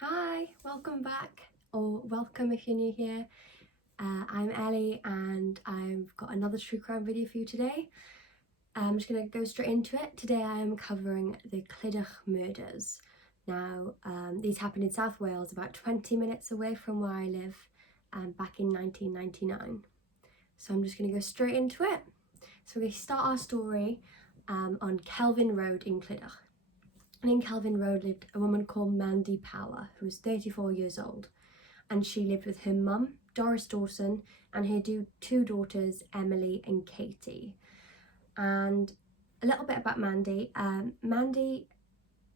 Hi, welcome back, or welcome if you're new here. I'm Ellie and I've got another true crime video for you today. I'm just going to go straight into it. Today I am covering the CLYDACH murders. Now, these happened in South Wales, about 20 minutes away from where I live, back in 1999. So I'm just going to go straight into it. So we're going to start our story on Kelvin Road in CLYDACH. And in Kelvin Road lived a woman called Mandy Power, who was 34 years old. And she lived with her mum, Doris Dawson, and her two daughters, Emily and Katie. And a little bit about Mandy. Mandy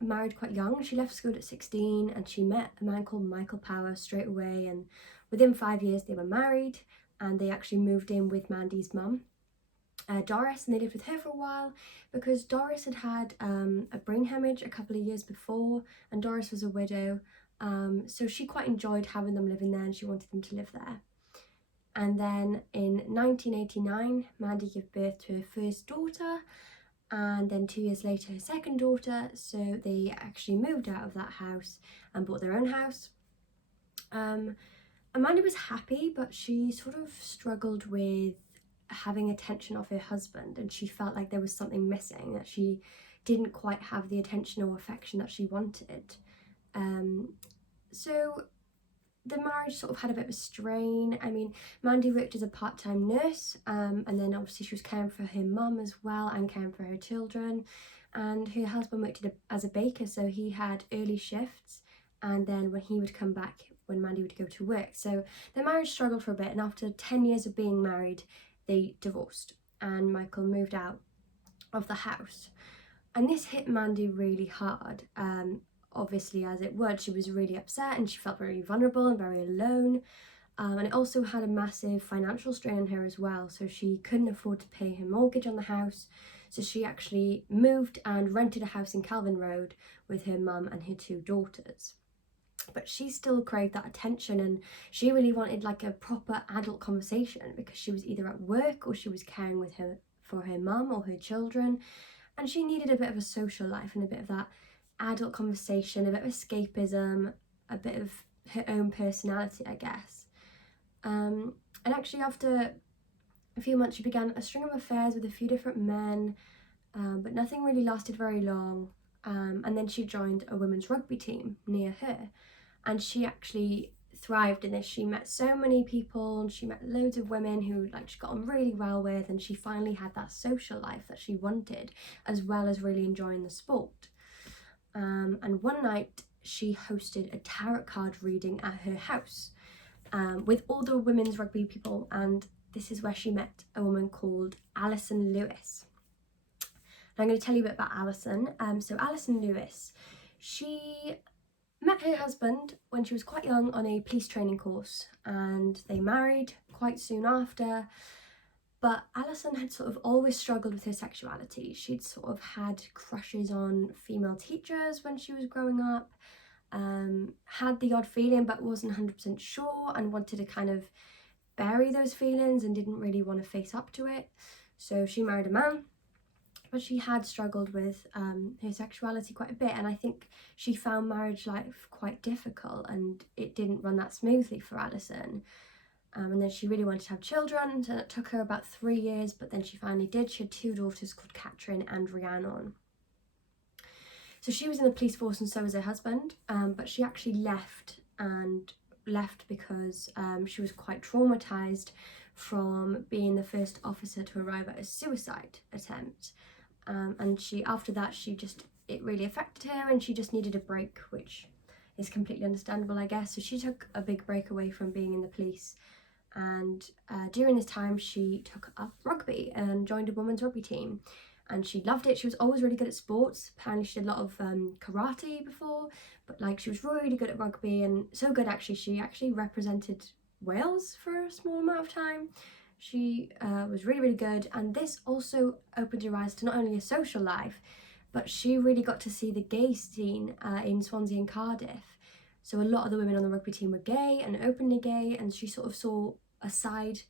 married quite young. She left school at 16 and she met a man called Michael Power straight away. And within 5 years, they were married and they actually moved in with Mandy's mum, Doris, and they lived with her for a while because Doris had had a brain hemorrhage a couple of years before, and Doris was a widow, so she quite enjoyed having them living there and she wanted them to live there. And then in 1989, Mandy gave birth to her first daughter, and then 2 years later her second daughter, so they actually moved out of that house and bought their own house. Amanda was happy, but she sort of struggled with having attention of her husband, and she felt like there was something missing, that she didn't quite have the attention or affection that she wanted. So the marriage sort of had a bit of a strain. I mean, Mandy worked as a part-time nurse, and then obviously she was caring for her mum as well and caring for her children, and her husband worked as a baker, so he had early shifts, and then when he would come back, when Mandy would go to work. So the marriage struggled for a bit, and after 10 years of being married, they divorced and Michael moved out of the house. And this hit Mandy really hard. Obviously, as it would, she was really upset and she felt very vulnerable and very alone. And it also had a massive financial strain on her as well. So she couldn't afford to pay her mortgage on the house. So she actually moved and rented a house in Kelvin Road with her mum and her two daughters. But she still craved that attention, and she really wanted like a proper adult conversation because she was either at work or she was caring for her mum or her children, and she needed a bit of a social life and a bit of that adult conversation, a bit of escapism, a bit of her own personality, I guess. And actually after a few months she began a string of affairs with a few different men, but nothing really lasted very long. And then she joined a women's rugby team near her, and she actually thrived in this. She met so many people and she met loads of women who she got on really well with, and she finally had that social life that she wanted, as well as really enjoying the sport. And one night she hosted a tarot card reading at her house with all the women's rugby people, and this is where she met a woman called Alison Lewis. I'm going to tell you a bit about Alison. So Alison Lewis, she met her husband when she was quite young on a police training course, and they married quite soon after. But Alison had sort of always struggled with her sexuality. She'd sort of had crushes on female teachers when she was growing up, had the odd feeling but wasn't 100% sure and wanted to kind of bury those feelings and didn't really want to face up to it. So she married a man, but she had struggled with her sexuality quite a bit, and I think she found marriage life quite difficult and it didn't run that smoothly for Alison. And then she really wanted to have children, so it took her about 3 years, but then she finally did. She had two daughters called Catherine and Rhiannon. So she was in the police force and so was her husband, but she actually left because she was quite traumatised from being the first officer to arrive at a suicide attempt. And after that, it really affected her and she just needed a break, which is completely understandable, I guess. So she took a big break away from being in the police, and during this time she took up rugby and joined a women's rugby team, and she loved it. She was always really good at sports. Apparently she did a lot of karate before, but she was really good at rugby, and so good actually she actually represented Wales for a small amount of time. She was really, really good, and this also opened her eyes to not only a social life, but she really got to see the gay scene in Swansea and Cardiff. So a lot of the women on the rugby team were gay and openly gay, and she sort of saw a side,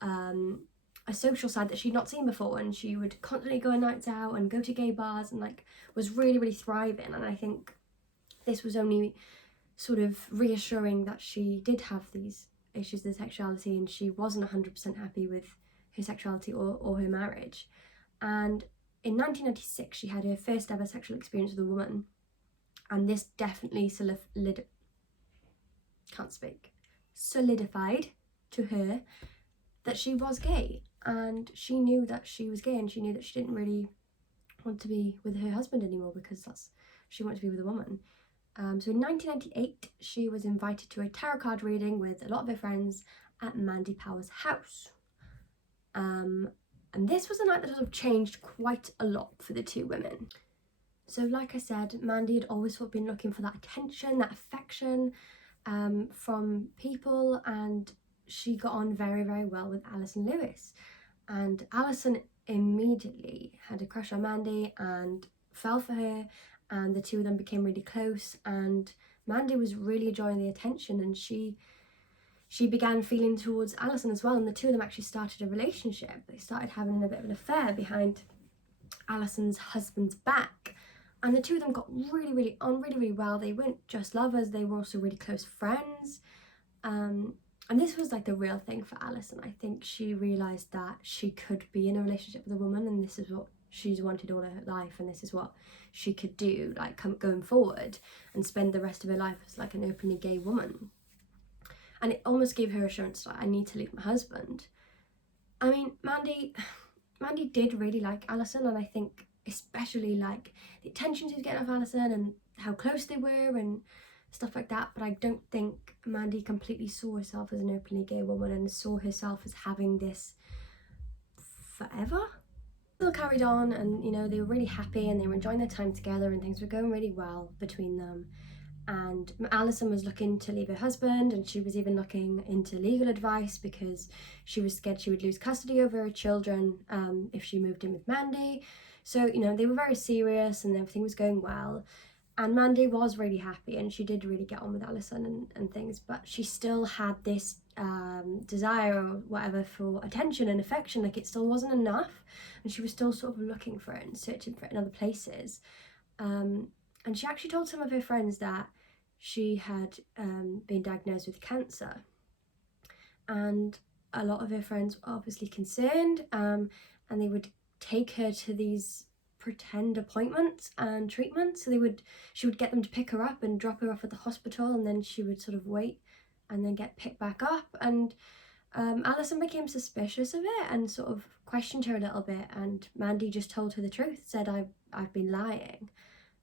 a social side that she'd not seen before, and she would constantly go on nights out and go to gay bars and was really, really thriving. And I think this was only sort of reassuring that she did have these issues with sexuality and she wasn't 100% happy with her sexuality or her marriage. And in 1996 she had her first ever sexual experience with a woman, and this definitely solidified to her that she was gay, and she knew that she was gay, and she knew that she didn't really want to be with her husband anymore because she wanted to be with a woman. So in 1998 she was invited to a tarot card reading with a lot of her friends at Mandy Power's house. And this was a night that sort of changed quite a lot for the two women. So like I said, Mandy had always sort of been looking for that attention, that affection from people, and she got on very, very well with Alison Lewis. And Alison immediately had a crush on Mandy and fell for her, and the two of them became really close, and Mandy was really enjoying the attention, and she began feeling towards Alison as well, and the two of them actually started a relationship. They started having a bit of an affair behind Alison's husband's back, and the two of them got really well. They weren't just lovers, they were also really close friends. And this was like the real thing for Alison. I think she realised that she could be in a relationship with a woman, and this is what she's wanted all her life, and this is what she could do, like going forward and spend the rest of her life as like an openly gay woman. And it almost gave her assurance, like, I need to leave my husband. I mean, Mandy did really like Alison, and I think especially like the attention she was getting off Alison and how close they were and stuff like that, but I don't think Mandy completely saw herself as an openly gay woman and saw herself as having this forever. Still carried on, and you know, they were really happy and they were enjoying their time together and things were going really well between them. And Alison was looking to leave her husband, and she was even looking into legal advice because she was scared she would lose custody over her children if she moved in with Mandy. So, you know, they were very serious and everything was going well. And Mandy was really happy and she did really get on with Alison and things, but she still had this desire or whatever for attention and affection. Like, it still wasn't enough, and she was still sort of looking for it and searching for it in other places. And she actually told some of her friends that she had been diagnosed with cancer, and a lot of her friends were obviously concerned, and they would take her to these pretend appointments and treatments. So she would get them to pick her up and drop her off at the hospital, and then she would sort of wait and then get picked back up. And Alison became suspicious of it and sort of questioned her a little bit, and Mandy just told her the truth, said, I've been lying.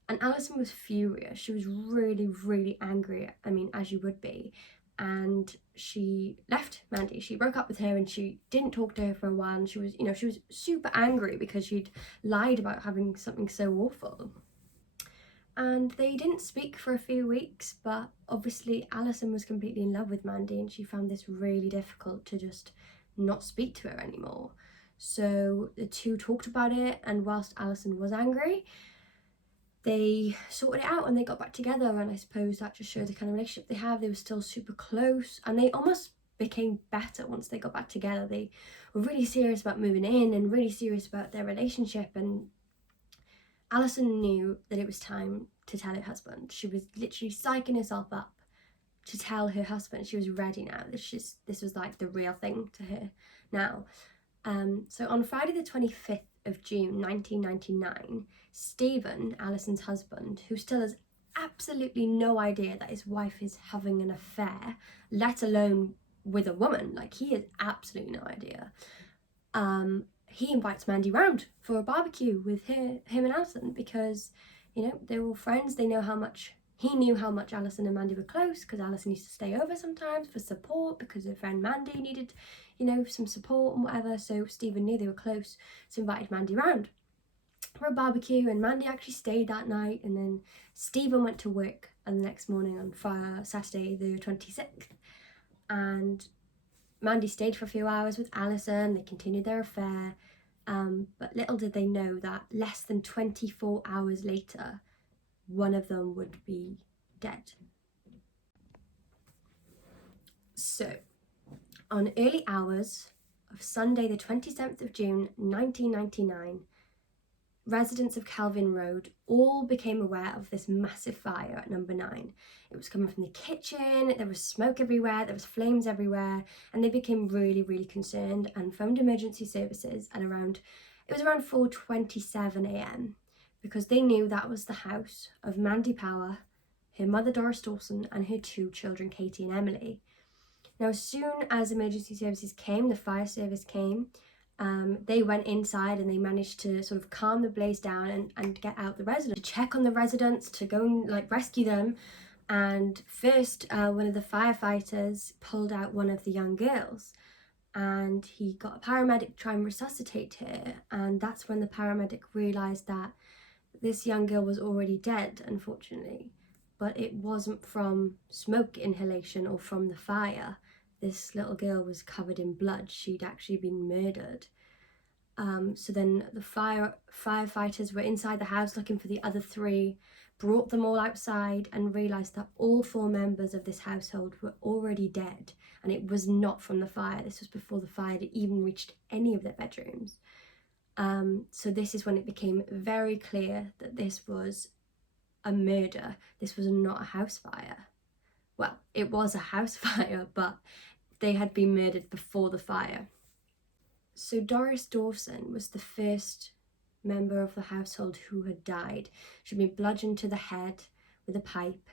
And Alison was furious. She was really angry, I mean, as you would be. And she left Mandy. She broke up with her and she didn't talk to her for a while, and she was super angry because she'd lied about having something so awful. And they didn't speak for a few weeks, but obviously Alison was completely in love with Mandy, and she found this really difficult to just not speak to her anymore. So the two talked about it, and whilst Alison was angry, they sorted it out and they got back together, and I suppose that just showed the kind of relationship they have. They were still super close, and they almost became better once they got back together. They were really serious about moving in and really serious about their relationship, and Alison knew that it was time to tell her husband. She was literally psyching herself up to tell her husband. She was ready now. This was like the real thing to her now. So on Friday the 25th of June 1999, Stephen, Alison's husband, who still has absolutely no idea that his wife is having an affair, let alone with a woman, like, he has absolutely no idea, he invites Mandy round for a barbecue with him and Alison, because, you know, they're all friends. They know he knew how much Alison and Mandy were close, because Alison used to stay over sometimes for support because her friend Mandy needed, you know, some support and whatever. So Stephen knew they were close, so invited Mandy round for a barbecue, and Mandy actually stayed that night, and then Stephen went to work the next morning on Saturday the 26th, and Mandy stayed for a few hours with Alison. They continued their affair, but little did they know that less than 24 hours later, one of them would be dead. So, on early hours of Sunday the 27th of June 1999, residents of Kelvin Road all became aware of this massive fire at number 9. It was coming from the kitchen, there was smoke everywhere, there was flames everywhere, and they became really, really concerned and phoned emergency services at around 4:27 a.m. because they knew that was the house of Mandy Power, her mother Doris Dawson, and her 2 children, Katie and Emily. Now, as soon as emergency services came, the fire service came, they went inside and they managed to sort of calm the blaze down and get out the residents, to check on the residents, to go and like rescue them. And first, one of the firefighters pulled out one of the young girls, and he got a paramedic to try and resuscitate her. And that's when the paramedic realised that this young girl was already dead, unfortunately. But it wasn't from smoke inhalation or from the fire. This little girl was covered in blood. She'd actually been murdered. So then the firefighters were inside the house looking for the other 3, brought them all outside and realised that all 4 members of this household were already dead, and it was not from the fire. This was before the fire had even reached any of their bedrooms. So this is when it became very clear that this was a murder. This was not a house fire. Well, it was a house fire, but they had been murdered before the fire. So Doris Dawson was the first member of the household who had died. She'd been bludgeoned to the head with a pipe,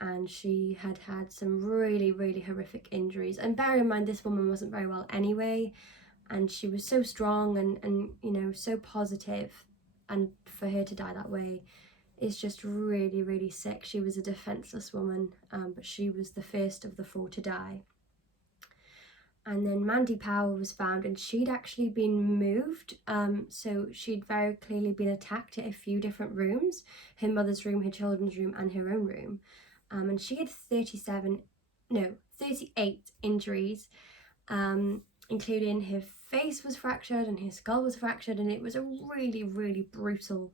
and she had had some really, really horrific injuries. And bear in mind, this woman wasn't very well anyway, and she was so strong and you know, so positive, and for her to die that way is just really, really sick. She was a defenseless woman, but she was the first of the 4 to die. And then Mandy Power was found, and she'd actually been moved. So she'd very clearly been attacked in a few different rooms, her mother's room, her children's room, and her own room. And she had 38 injuries, including her face was fractured and her skull was fractured, and it was a really, really brutal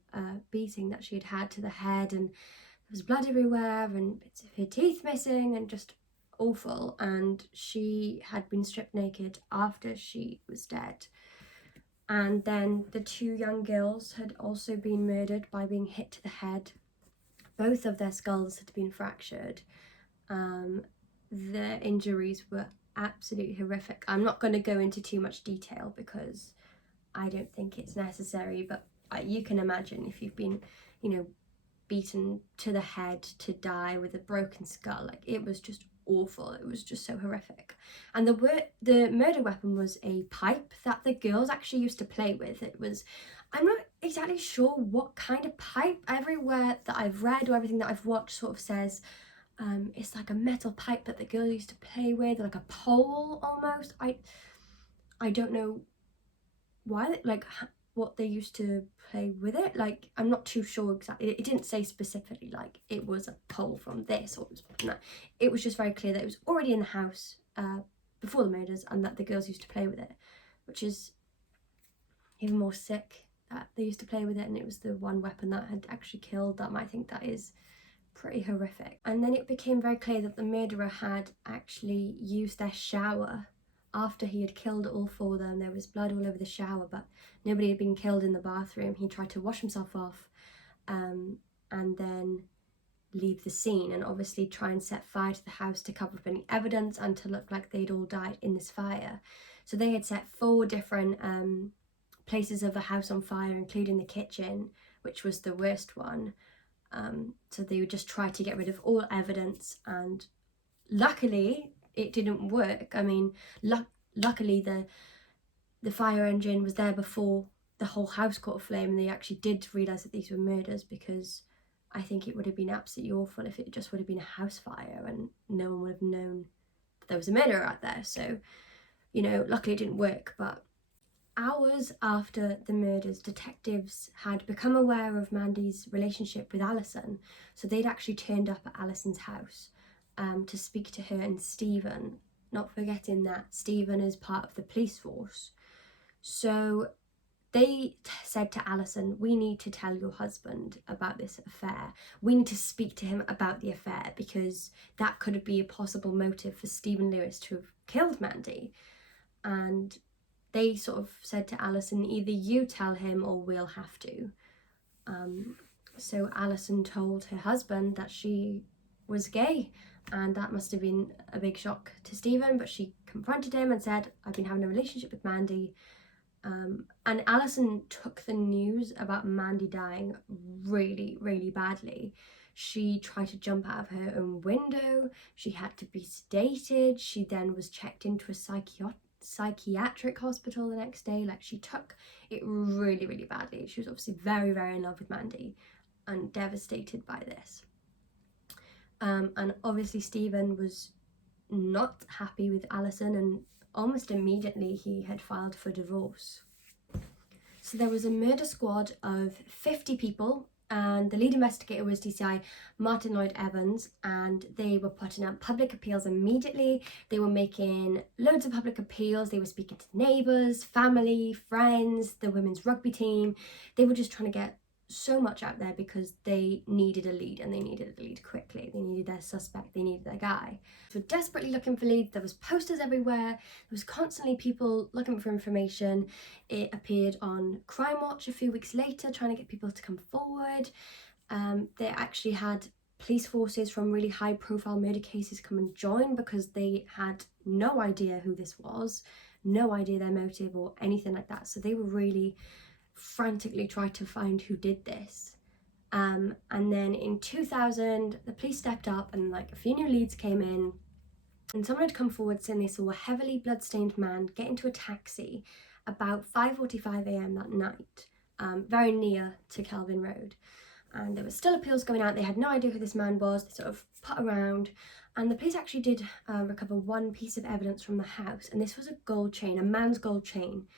beating that she had had to the head, and there was blood everywhere and bits of her teeth missing, and just awful. And she had been stripped naked after she was dead. And then the 2 young girls had also been murdered by being hit to the head. Both of their skulls had been fractured. The injuries were absolutely horrific. I'm not going to go into too much detail because I don't think it's necessary, but you can imagine if you've been, you know, beaten to the head to die with a broken skull, like, it was just awful. It was just so horrific. And the murder weapon was a pipe that the girls actually used to play with. It was, I'm not exactly sure what kind of pipe. Everywhere that I've read or everything that I've watched sort of says it's like a metal pipe that the girls used to play with, like a pole almost. I don't know why, like, what they used to play with it. Like, I'm not too sure exactly. It didn't say specifically like it was a pole from this or no. It was just very clear that it was already in the house before the murders, and that the girls used to play with it, which is even more sick that they used to play with it and it was the one weapon that had actually killed them. I think that is pretty horrific. And then it became very clear that the murderer had actually used their shower after he had killed all 4 of them. There was blood all over the shower, but nobody had been killed in the bathroom. He tried to wash himself off and then leave the scene, and obviously try and set fire to the house to cover up any evidence and to look like they'd all died in this fire. So they had set 4 different places of the house on fire, including the kitchen, which was the worst one. So they would just try to get rid of all evidence, and luckily it didn't work. I mean, luckily the fire engine was there before the whole house caught flame, and they actually did realise that these were murders, because I think it would have been absolutely awful if it just would have been a house fire and no one would have known that there was a murderer out there. So, you know, luckily it didn't work. But hours after the murders, detectives had become aware of Mandy's relationship with Alison, so they'd actually turned up at Alison's house to speak to her and Stephen, not forgetting that Stephen is part of the police force. So they said to Alison, we need to tell your husband about this affair. We need to speak to him about the affair, because that could be a possible motive for Stephen Lewis to have killed Mandy. And they sort of said to Alison, either you tell him or we'll have to. So Alison told her husband that she was gay, and that must have been a big shock to Stephen, but she confronted him and said, I've been having a relationship with Mandy. And Alison took the news about Mandy dying really, really badly. She tried to jump out of her own window. She had to be sedated. She then was checked into a psychiatric hospital the next day. Like, she took it really, really badly. She was obviously very, very in love with Mandy and devastated by this. And obviously Stephen was not happy with Alison, and almost immediately he had filed for divorce. So there was a murder squad of 50 people, and the lead investigator was DCI Martin Lloyd Evans, and they were putting out public appeals immediately. They were making loads of public appeals. They were speaking to neighbours, family, friends, the women's rugby team. They were just trying to get so much out there because they needed a lead, and they needed a lead quickly. They needed their suspect, they needed their guy. So desperately looking for leads. There was posters everywhere. There was constantly people looking for information. It appeared on Crime Watch a few weeks later, trying to get people to come forward. They actually had police forces from really high profile murder cases come and join because they had no idea who this was, no idea their motive or anything like that. So they were really frantically trying to find who did this. And then in 2000, the police stepped up, and like a few new leads came in, and someone had come forward saying they saw a heavily bloodstained man get into a taxi about 5:45 a.m. that night, very near to Kelvin Road. And there were still appeals going out. They had no idea who this man was. They sort of put around, and the police actually did recover one piece of evidence from the house, and this was a gold chain, a man's gold chain.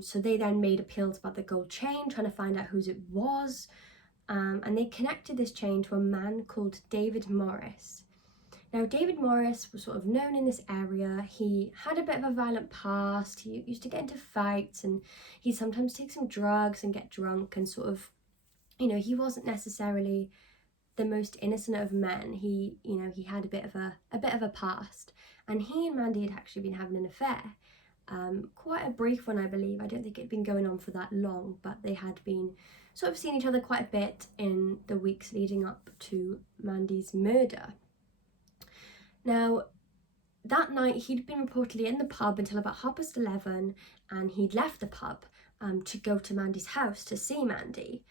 So they then made appeals about the gold chain, trying to find out whose it was, and they connected this chain to a man called David Morris. Now, David Morris was sort of known in this area. He had a bit of a violent past. He used to get into fights, and he'd sometimes take some drugs and get drunk, and sort of, you know, he wasn't necessarily the most innocent of men. He had a bit of a past, and he and Mandy had actually been having an affair. Quite a brief one, I believe. I don't think it'd been going on for that long, but they had been sort of seeing each other quite a bit in the weeks leading up to Mandy's murder. Now, that night he'd been reportedly in the pub until about 11:30, and he'd left the pub to go to Mandy's house to see Mandy.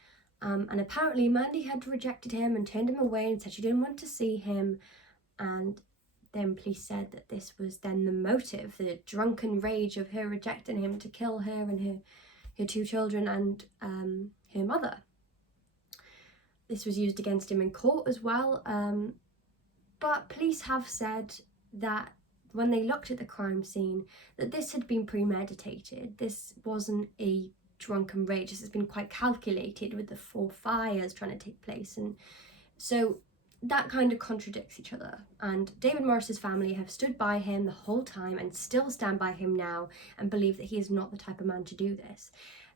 And apparently Mandy had rejected him and turned him away and said she didn't want to see him. And then police said that this was then the motive, the drunken rage of her rejecting him to kill her and her two children and her mother. This was used against him in court as well. But police have said that when they looked at the crime scene, that this had been premeditated. This wasn't a drunken rage. This has been quite calculated with the 4 fires trying to take place. And so that kind of contradicts each other. And David Morris's family have stood by him the whole time and still stand by him now and believe that he is not the type of man to do this.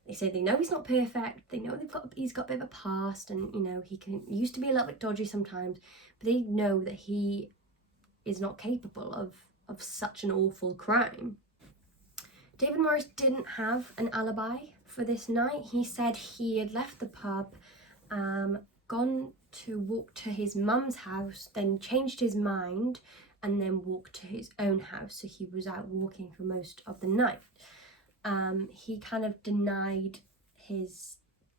They say they know he's not perfect, they know he's got a bit of a past, and you know he used to be a little bit dodgy sometimes, but they know that he is not capable of such an awful crime. David Morris didn't have an alibi for this night. He said he had left the pub, gone to walk to his mum's house, then changed his mind and then walked to his own house. So he was out walking for most of the night. He kind of denied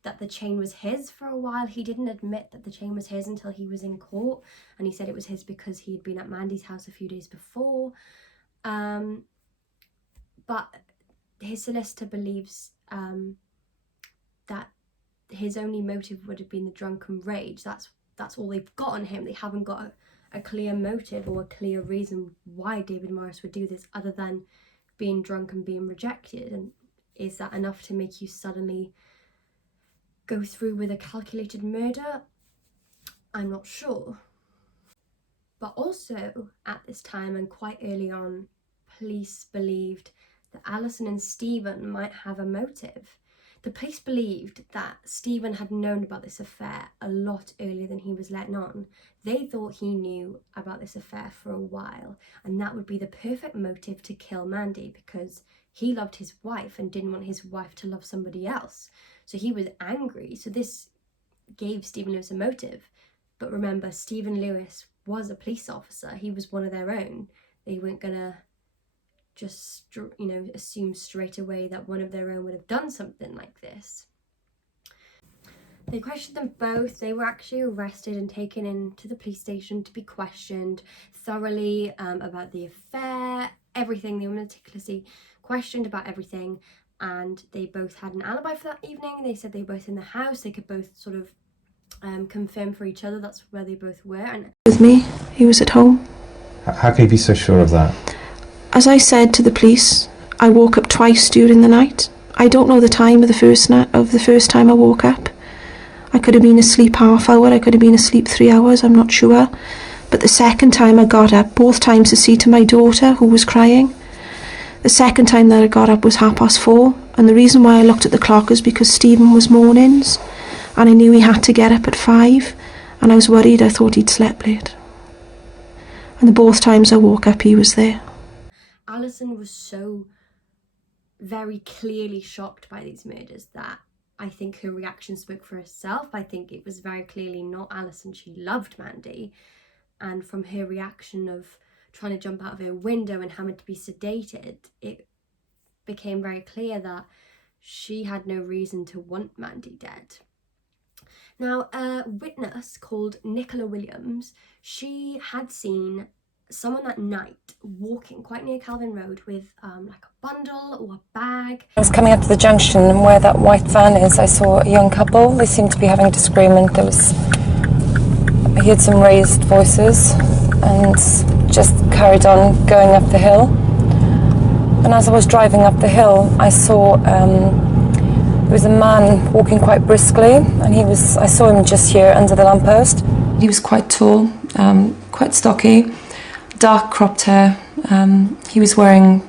that the chain was his for a while. He didn't admit that the chain was his until he was in court, and he said it was his because he had been at Mandy's house a few days before. But his solicitor believes that his only motive would have been the drunken rage. That's all they've got on him. They haven't got a clear motive or a clear reason why David Morris would do this other than being drunk and being rejected. And is that enough to make you suddenly go through with a calculated murder? I'm not sure. But also at this time and quite early on, police believed that Alison and Stephen might have a motive. The police believed that Stephen had known about this affair a lot earlier than he was letting on. They thought he knew about this affair for a while, and that would be the perfect motive to kill Mandy because he loved his wife and didn't want his wife to love somebody else. So he was angry. So this gave Stephen Lewis a motive. But remember, Stephen Lewis was a police officer. He was one of their own. They weren't gonna just, you know, assume straight away that one of their own would have done something like this. They questioned them both. They were actually arrested and taken into the police station to be questioned thoroughly about the affair, everything. They were meticulously questioned about everything, and they both had an alibi for that evening. They said they were both in the house. They could both sort of confirm for each other that's where they both were. And with me, he was at home. How can you be so sure of that? As I said to the police, I woke up twice during the night. I don't know the time of the first time I woke up. I could have been asleep half hour, I could have been asleep 3 hours, I'm not sure. But the second time I got up, both times to see to my daughter who was crying. The second time that I got up was 4:30, and the reason why I looked at the clock is because Stephen was mornings, and I knew he had to get up at 5, and I was worried. I thought he'd slept late. And both times I woke up, he was there. Alison was so very clearly shocked by these murders that I think her reaction spoke for herself. I think it was very clearly not Alison. She loved Mandy, and from her reaction of trying to jump out of her window and having to be sedated, it became very clear that she had no reason to want Mandy dead. Now, a witness called Nicola Williams, she had seen someone that night walking quite near Calvin Road with like a bundle or a bag. I was coming up to the junction, and where that white van is, I saw a young couple. They seemed to be having a disagreement. I heard some raised voices and just carried on going up the hill. And as I was driving up the hill, I saw there was a man walking quite briskly, and I saw him just here under the lamppost. He was quite tall, quite stocky, dark cropped hair. He was wearing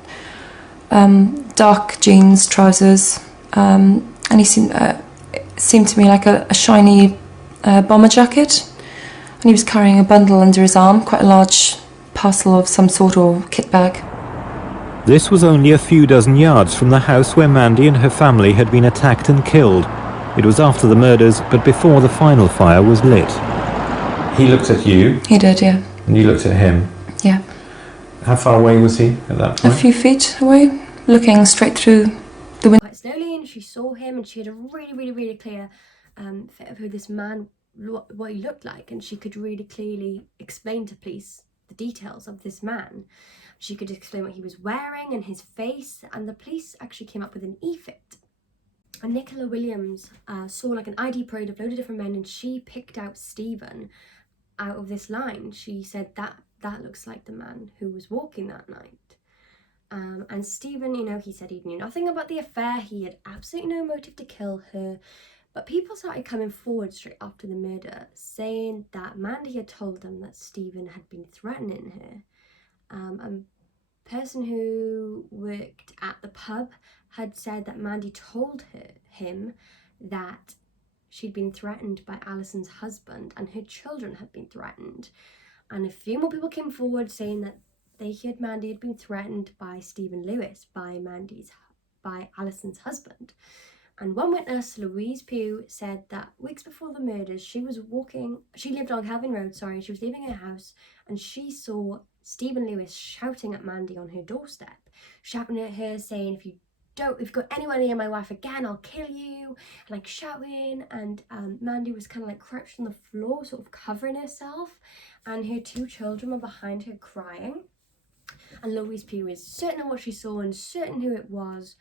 dark jeans, trousers, and he seemed to me like a shiny bomber jacket. And he was carrying a bundle under his arm, quite a large parcel of some sort or kit bag. This was only a few dozen yards from the house where Mandy and her family had been attacked and killed. It was after the murders, but before the final fire was lit. He looked at you? He did, yeah. And you looked at him? Yeah. How far away was he at that point? A few feet away, looking straight through the window. Quite slowly, and she saw him, and she had a really clear fit of who this man, what he looked like, and she could really clearly explain to police the details of this man. She could explain what he was wearing and his face, and the police actually came up with an e-fit. And Nicola Williams saw like an ID parade of a load of different men, and she picked out Stephen out of this line. She said that looks like the man who was walking that night. And Stephen, you know, he said he knew nothing about the affair. He had absolutely no motive to kill her. But people started coming forward straight after the murder, saying that Mandy had told them that Stephen had been threatening her. A person who worked at the pub had said that Mandy told him that she'd been threatened by Alison's husband and her children had been threatened. And a few more people came forward saying that they heard Mandy had been threatened by Stephen Lewis, by Alison's husband. And one witness, Louise Pugh, said that weeks before the murders, she lived on Calvin Road, she was leaving her house, and she saw Stephen Lewis shouting at Mandy on her doorstep, shouting at her, saying, if you've got anyone near my wife again, I'll kill you, like shouting. And Mandy was kind of like crouched on the floor, sort of covering herself, and her 2 children were behind her crying. And Louise Pugh was certain of what she saw and certain who it was.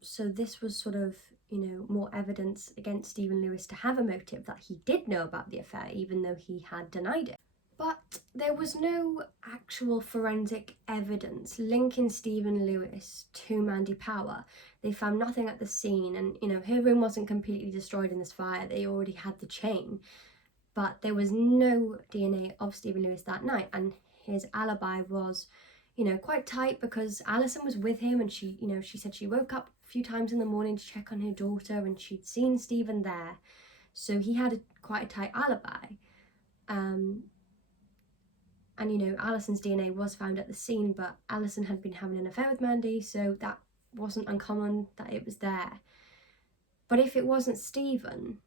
So this was sort of, you know, more evidence against Stephen Lewis to have a motive that he did know about the affair, even though he had denied it. But there was no actual forensic evidence linking Stephen Lewis to Mandy Power. They found nothing at the scene, and, you know, her room wasn't completely destroyed in this fire. They already had the chain. But there was no DNA of Stephen Lewis that night, and his alibi was, you know, quite tight because Alison was with him, and she said she woke up a few times in the morning to check on her daughter and she'd seen Stephen there. So he had quite a tight alibi. And, you know, Alison's DNA was found at the scene, but Alison had been having an affair with Mandy, so that wasn't uncommon that it was there. But if it wasn't Stephen,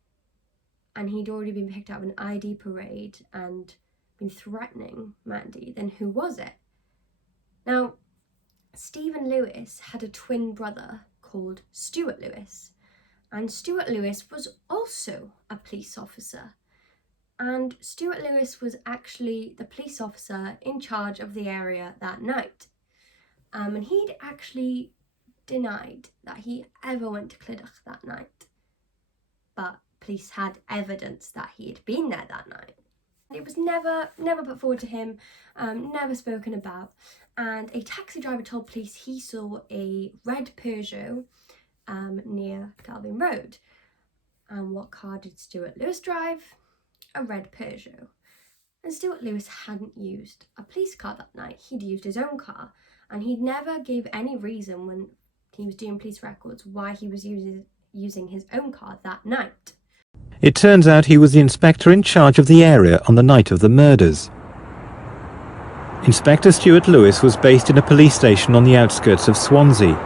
and he'd already been picked out of an ID parade and been threatening Mandy, then who was it? Now, Stephen Lewis had a twin brother called Stuart Lewis, and Stuart Lewis was also a police officer. And Stuart Lewis was actually the police officer in charge of the area that night. And he'd actually denied that he ever went to CLYDACH that night. But police had evidence that he had been there that night. It was never put forward to him, never spoken about. And a taxi driver told police he saw a red Peugeot near Galvin Road. And what car did Stuart Lewis drive? A red Peugeot. And Stuart Lewis hadn't used a police car that night. He'd used his own car, and he never gave any reason when he was doing police records why he was using his own car that night. It turns out he was the inspector in charge of the area on the night of the murders. Inspector Stuart Lewis was based in a police station on the outskirts of Swansea.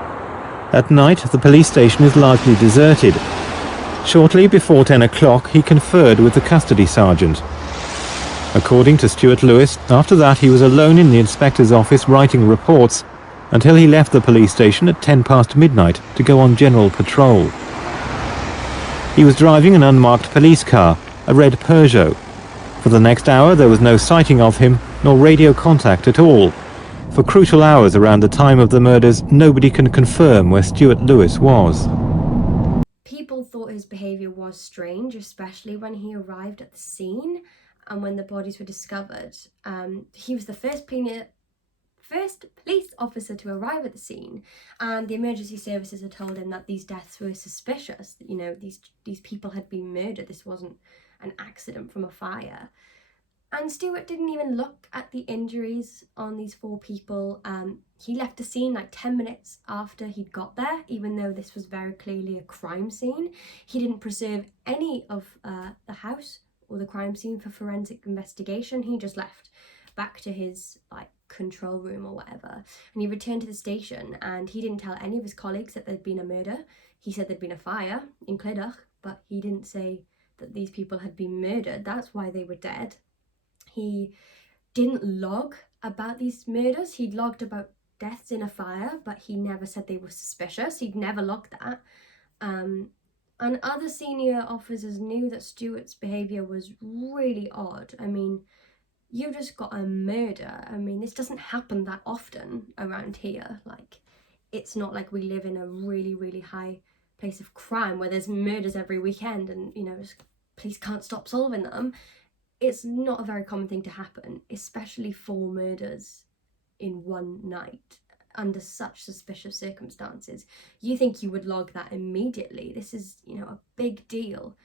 At night, the police station is largely deserted. Shortly before 10 o'clock, he conferred with the custody sergeant. According to Stuart Lewis, after that he was alone in the inspector's office writing reports until he left the police station at 10 past midnight to go on general patrol. He was driving an unmarked police car, a red Peugeot. For the next hour there was no sighting of him, nor radio contact at all. For crucial hours around the time of the murders, nobody can confirm where Stuart Lewis was. People thought his behaviour was strange, especially when he arrived at the scene and when the bodies were discovered. He was the first police officer to arrive at the scene, and the emergency services had told him that these deaths were suspicious. You know, these people had been murdered. This wasn't an accident from a fire. And Stuart didn't even look at the injuries on these 4 people. He left the scene like 10 minutes after he'd got there, even though this was very clearly a crime scene. He didn't preserve any of the house or the crime scene for forensic investigation. He just left back to his control room or whatever, and he returned to the station, and he didn't tell any of his colleagues that there'd been a murder. He said there'd been a fire in CLYDACH, but he didn't say that these people had been murdered. That's why they were dead. He didn't log about these murders. He'd logged about deaths in a fire, but he never said they were suspicious. He'd never logged that. And other senior officers knew that Stuart's behaviour was really odd. I mean, you just got a murder. I mean, this doesn't happen that often around here. It's not like we live in a really, really high place of crime where there's murders every weekend and, just police can't stop solving them. It's not a very common thing to happen, especially 4 murders in one night under such suspicious circumstances. You think you would log that immediately. This is, a big deal.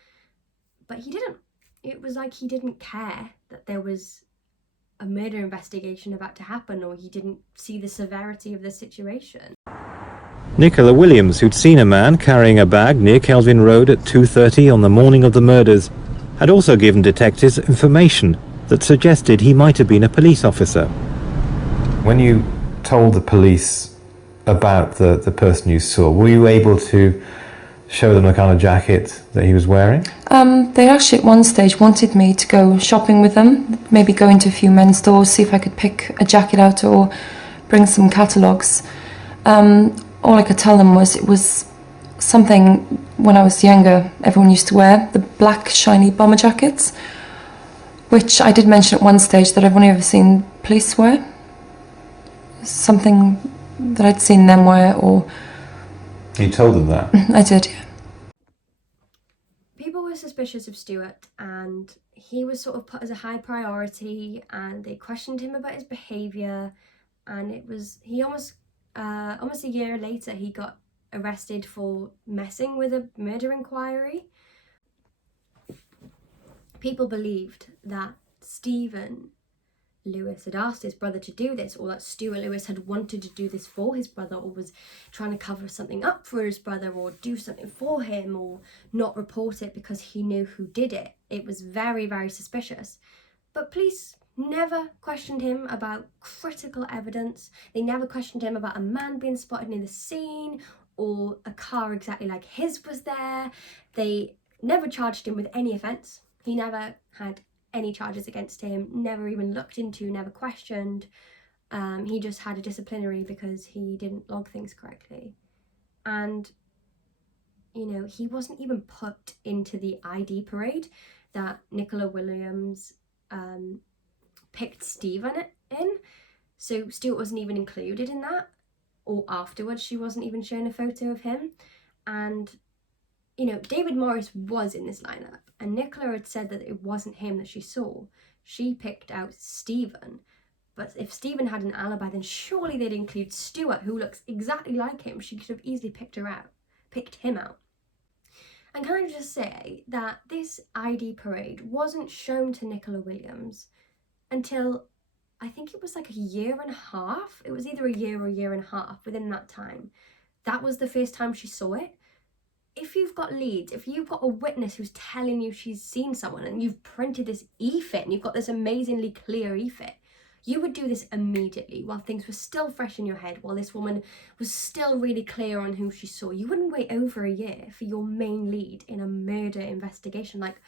But he didn't. It was like he didn't care that there was a murder investigation about to happen, or he didn't see the severity of the situation. Nicola Williams, who'd seen a man carrying a bag near Kelvin Road at 2:30 on the morning of the murders, had also given detectives information that suggested he might have been a police officer. When you told the police about the person you saw, were you able to show them the kind of jacket that he was wearing? They actually at one stage wanted me to go shopping with them, maybe go into a few men's stores, see if I could pick a jacket out or bring some catalogues. All I could tell them was it was something when I was younger everyone used to wear, the black shiny bomber jackets, which I did mention at one stage that I've only ever seen police wear. Something that I'd seen them wear, or... You told them that? I did, yeah. People were suspicious of Stuart, and he was sort of put as a high priority, and they questioned him about his behaviour, and he almost a year later he got arrested for messing with a murder inquiry. People believed that Stephen Lewis had asked his brother to do this, or that Stuart Lewis had wanted to do this for his brother, or was trying to cover something up for his brother, or do something for him, or not report it because he knew who did it. It was very, very suspicious. But police never questioned him about critical evidence. They never questioned him about a man being spotted near the scene, or a car exactly like his was there. They never charged him with any offence. He never had any charges against him, never even looked into, never questioned. He just had a disciplinary because he didn't log things correctly. And, you know, he wasn't even put into the ID parade that Nicola Williams picked Stephen in. So Stuart wasn't even included in that, or afterwards she wasn't even shown a photo of him. And, you know, David Morris was in this lineup, and Nicola had said that it wasn't him that she saw. She picked out Stephen. But if Stephen had an alibi, then surely they'd include Stuart, who looks exactly like him. She could have easily picked him out. And can I just say that this ID parade wasn't shown to Nicola Williams until I think it was like a year and a half. It was either a year or a year and a half within that time. That was the first time she saw it. If you've got leads, if you've got a witness who's telling you she's seen someone and you've printed this e-fit and you've got this amazingly clear e-fit, you would do this immediately while things were still fresh in your head, while this woman was still really clear on who she saw. You wouldn't wait over a year for your main lead in a murder investigation. Like,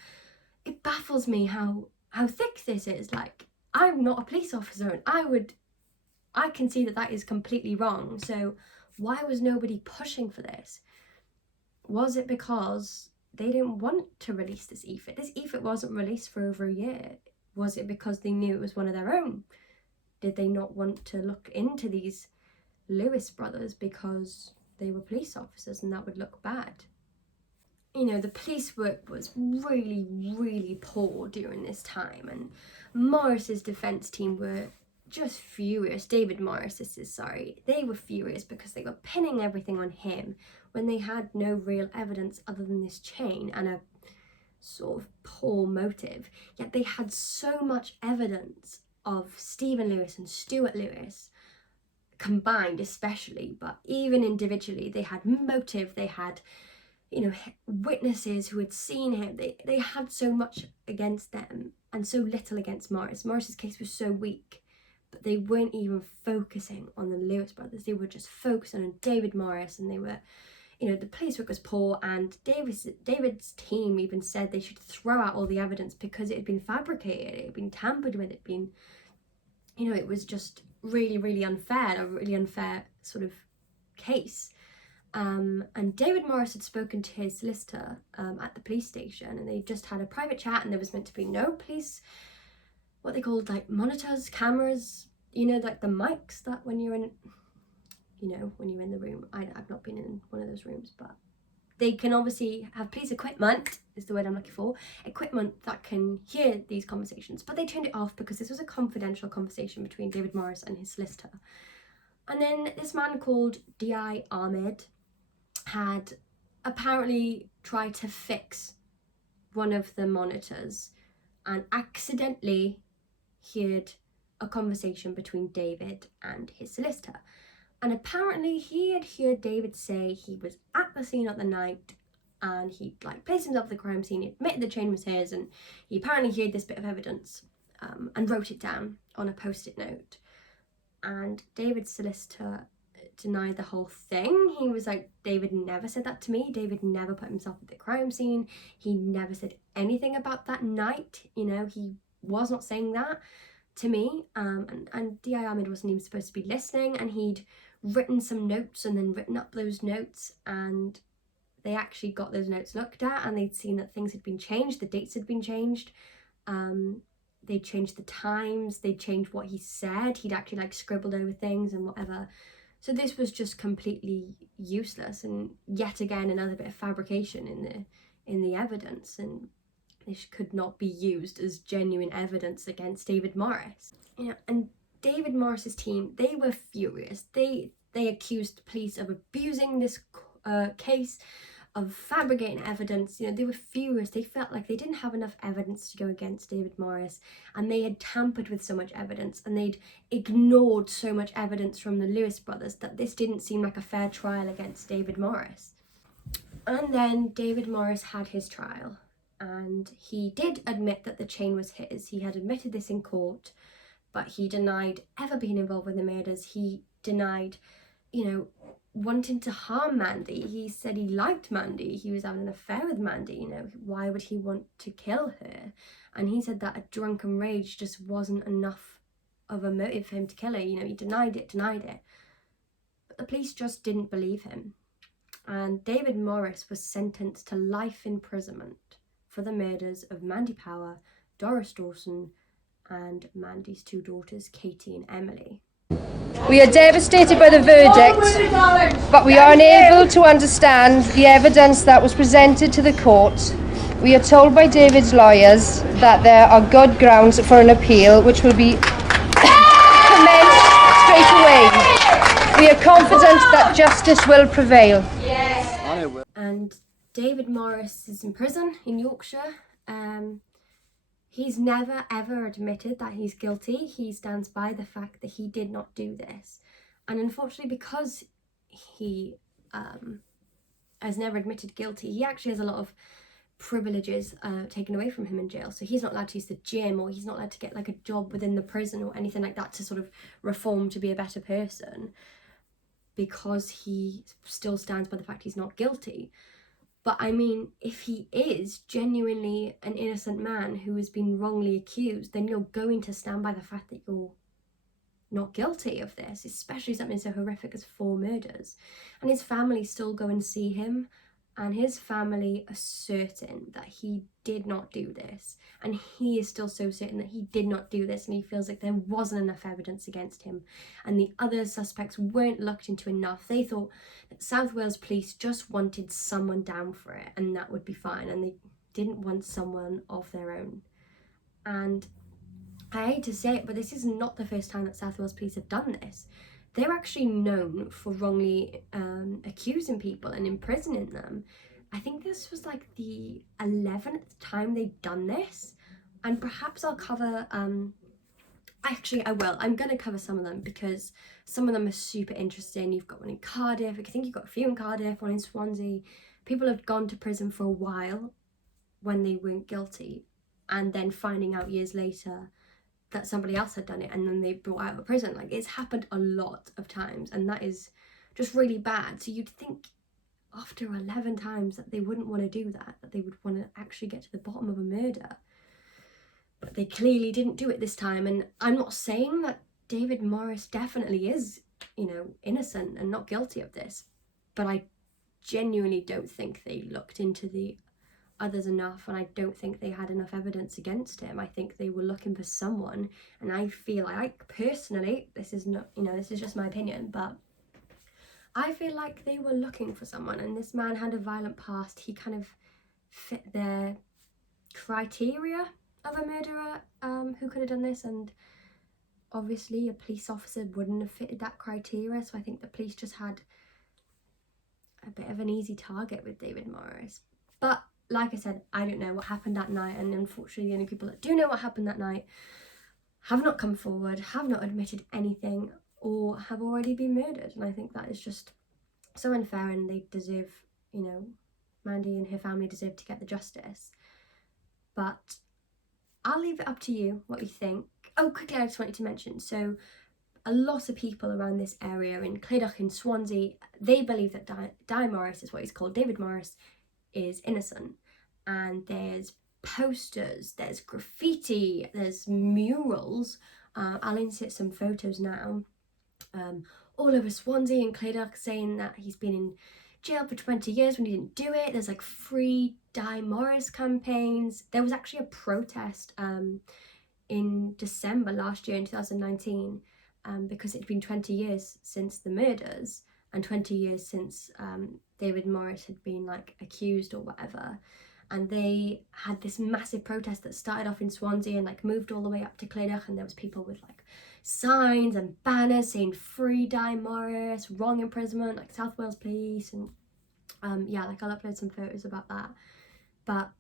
it baffles me how thick this is. Like, I'm not a police officer and I can see that is completely wrong. So why was nobody pushing for this? Was it because they didn't want to release this e-fit? This e-fit wasn't released for over a year. Was it because they knew it was one of their own? Did they not want to look into these Lewis brothers because they were police officers and that would look bad? You know, the police work was really, really poor during this time, and Morris's defence team were just furious. David Morris's, they were furious because they were pinning everything on him when they had no real evidence other than this chain and a sort of poor motive. Yet they had so much evidence of Stephen Lewis and Stuart Lewis combined, especially, but even individually, they had motive, they had, you know, witnesses who had seen him. They had so much against them and so little against Morris. Morris's case was so weak, but they weren't even focusing on the Lewis brothers. They were just focusing on David Morris, and they were, you know, the police work was poor, and David's team even said they should throw out all the evidence because it had been fabricated, it had been tampered with, it had been, you know, it was just really, really unfair, a really unfair sort of case. And David Morris had spoken to his solicitor at the police station, and they just had a private chat, and there was meant to be no police, what they called like monitors, cameras, you know, like the mics that when you're in, you know, when you're in the room. I've not been in one of those rooms, but they can obviously have police equipment, is the word I'm looking for, equipment that can hear these conversations, but they turned it off because this was a confidential conversation between David Morris and his solicitor. And then this man called D.I. Ahmed had apparently tried to fix one of the monitors and accidentally heard a conversation between David and his solicitor. And apparently he had heard David say he was at the scene at the night and he like placed himself at the crime scene, he admitted the chain was his, and he apparently heard this bit of evidence and wrote it down on a post-it note. And David's solicitor denied the whole thing. He was like, David never said that to me. David never put himself at the crime scene. He never said anything about that night. You know, he was not saying that to me. And D.I. Ahmed wasn't even supposed to be listening, and he'd written some notes and then written up those notes, and they actually got those notes looked at, and they'd seen that things had been changed, the dates had been changed, they changed the times, they changed what he said, he'd actually like scribbled over things and whatever. So this was just completely useless, and yet again another bit of fabrication in the evidence, and this could not be used as genuine evidence against David Morris. You know, and David Morris's team, they were furious. They accused the police of abusing this case, of fabricating evidence. You know, they were furious. They felt like they didn't have enough evidence to go against David Morris, and they had tampered with so much evidence, and they'd ignored so much evidence from the Lewis brothers that this didn't seem like a fair trial against David Morris. And then David Morris had his trial, and he did admit that the chain was his. He had admitted this in court, but he denied ever being involved with the murders. He denied, you know, wanting to harm Mandy. He said he liked Mandy, he was having an affair with Mandy, you know, why would he want to kill her? And he said that a drunken rage just wasn't enough of a motive for him to kill her. You know, he denied it. But the police just didn't believe him. And David Morris was sentenced to life imprisonment for the murders of Mandy Power, Doris Dawson, and Mandy's two daughters, Katie and Emily. We are devastated by the verdict, but we are unable to understand the evidence that was presented to the court. We are told by David's lawyers that there are good grounds for an appeal, which will be commenced straight away. We are confident that justice will prevail. And David Morris is in prison in Yorkshire. He's never ever admitted that he's guilty. He stands by the fact that he did not do this. And unfortunately, because he has never admitted guilty, he actually has a lot of privileges taken away from him in jail. So he's not allowed to use the gym, or he's not allowed to get like a job within the prison or anything like that to sort of reform to be a better person, because he still stands by the fact he's not guilty. But I mean, if he is genuinely an innocent man who has been wrongly accused, then you're going to stand by the fact that you're not guilty of this, especially something so horrific as 4 murders. And his family still go and see him, and his family are certain that he did not do this. And he is still so certain that he did not do this, and he feels like there wasn't enough evidence against him. And the other suspects weren't looked into enough. They thought that South Wales police just wanted someone down for it, and that would be fine. And they didn't want someone of their own. And I hate to say it, but this is not the first time that South Wales police have done this. They're actually known for wrongly accusing people and imprisoning them. I think this was like the 11th time they've done this. And perhaps I'll cover, actually I will. I'm going to cover some of them because some of them are super interesting. You've got one in Cardiff. I think you've got a few in Cardiff, one in Swansea. People have gone to prison for a while when they weren't guilty, and then finding out years later that somebody else had done it, and then they brought out of prison. Like, it's happened a lot of times, and that is just really bad. So you'd think after 11 times that they wouldn't want to do that, that they would want to actually get to the bottom of a murder. But they clearly didn't do it this time. And I'm not saying that David Morris definitely is, you know, innocent and not guilty of this, but I genuinely don't think they looked into the others enough, and I don't think they had enough evidence against him. I think they were looking for someone, and I feel like, personally, this is not, you know, this is just my opinion, but I feel like they were looking for someone, and this man had a violent past. He kind of fit their criteria of a murderer who could have done this, and obviously a police officer wouldn't have fitted that criteria. So I think the police just had a bit of an easy target with David Morris. But like I said, I don't know what happened that night, and unfortunately the only people that do know what happened that night have not come forward, have not admitted anything, or have already been murdered. And I think that is just so unfair, and they deserve, you know, Mandy and her family deserve to get the justice. But I'll leave it up to you what you think. Oh, quickly, I just wanted to mention, so a lot of people around this area in CLYDACH in Swansea, they believe that Di Morris is what he's called, David Morris, is innocent. And there's posters, there's graffiti, there's murals. I'll insert some photos now. All over Swansea and CLYDACH, saying that he's been in jail for 20 years when he didn't do it. There's like free Di Morris campaigns. There was actually a protest in December last year in 2019 because it'd been 20 years since the murders and 20 years since David Morris had been like accused or whatever. And they had this massive protest that started off in Swansea and like moved all the way up to CLYDACH, and there was people with like signs and banners saying free Di Morris, wrong imprisonment, like South Wales police, and yeah, like I'll upload some photos about that. But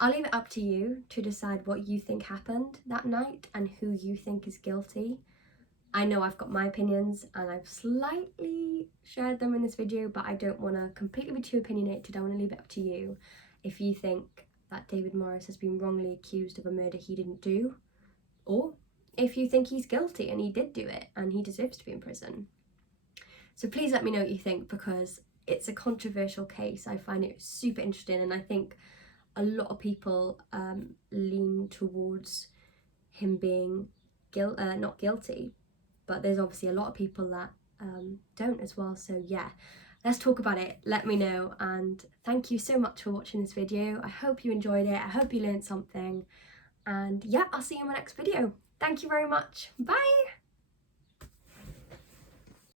I'll leave it up to you to decide what you think happened that night and who you think is guilty. I know I've got my opinions and I've slightly shared them in this video, but I don't want to completely be too opinionated. I want to leave it up to you if you think that David Morris has been wrongly accused of a murder he didn't do, or if you think he's guilty and he did do it and he deserves to be in prison. So please let me know what you think, because it's a controversial case. I find it super interesting, and I think a lot of people lean towards him being not guilty, but there's obviously a lot of people that don't as well. So yeah, let's talk about it. Let me know, and thank you so much for watching this video. I hope you enjoyed it. I hope you learned something, and yeah, I'll see you in my next video. Thank you very much. Bye.